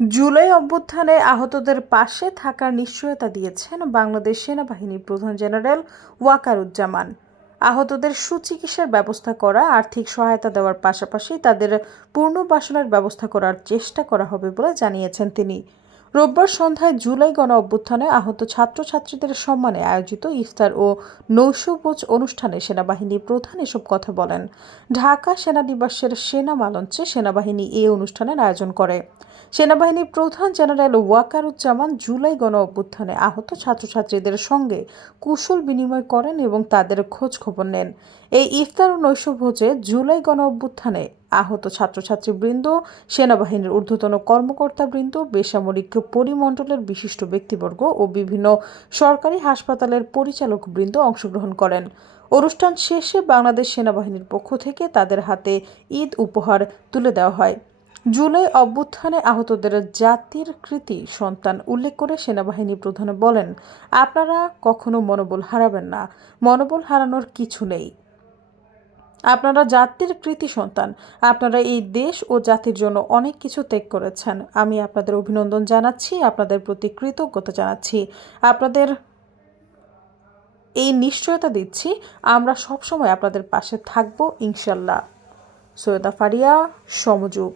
জুলাই অভ্যুত্থানে আহতদের পাশে থাকার নিশ্চয়তা দিয়েছেন বাংলাদেশ সেনাবাহিনীর প্রধান জেনারেল ওয়াকারুজ্জামান। আহতদের সুচিকিৎসার ব্যবস্থা করা, আর্থিক সহায়তা দেওয়ার পাশাপাশি তাদের পুনর্বাসনের ব্যবস্থা করার চেষ্টা করা হবে বলে জানিয়েছেন তিনি। রোববার সন্ধ্যায় জুলাই গণ অভ্যুত্থানে আহত ছাত্রছাত্রীদের সম্মানে আয়োজিত ইফতার ও নৈশভোজ অনুষ্ঠানে সেনাবাহিনী প্রধান এসব কথা বলেন। ঢাকা সেনানিবাসের সেনা মালঞ্চে সেনাবাহিনী এই অনুষ্ঠানের আয়োজন করে। সেনাবাহিনীর প্রধান জেনারেল ওয়াকারুজ্জামান জুলাই গণ অভ্যুত্থানে আহত ছাত্রছাত্রীদের সঙ্গে কুশল বিনিময় করেন এবং তাদের খোঁজ খবর নেন। এই ইফতার ও নৈশভোজে জুলাই গণ অভ্যুত্থানে আহত ছাত্রছাত্রীবৃন্দ, সেনাবাহিনীর ঊর্ধ্বতন কর্মকর্তাবৃন্দ, বেসামরিক পরিমণ্ডলের বিশিষ্ট ব্যক্তিবর্গ ও বিভিন্ন সরকারি হাসপাতালের পরিচালকবৃন্দ অংশগ্রহণ করেন। অনুষ্ঠান শেষে বাংলাদেশ সেনাবাহিনীর পক্ষ থেকে তাদের হাতে ঈদ উপহার তুলে দেওয়া হয়। জুলাই অভ্যুত্থানে আহতদের জাতির কৃতি সন্তান উল্লেখ করে সেনাবাহিনী প্রধান বলেন, আপনারা কখনো মনোবল হারাবেন না, মনোবল হারানোর কিছু নেই। আপনারা জাতির কৃতি সন্তান, আপনারা এই দেশ ও জাতির জন্য অনেক কিছু ত্যাগ করেছেন। আমি আপনাদের অভিনন্দন জানাচ্ছি, আপনাদের প্রতি কৃতজ্ঞতা জানাচ্ছি, আপনাদের এই নিশ্চয়তা দিচ্ছি আমরা সবসময় আপনাদের পাশে থাকব ইনশাল্লাহ। সৈয়দা ফারিয়া, সমযুগ।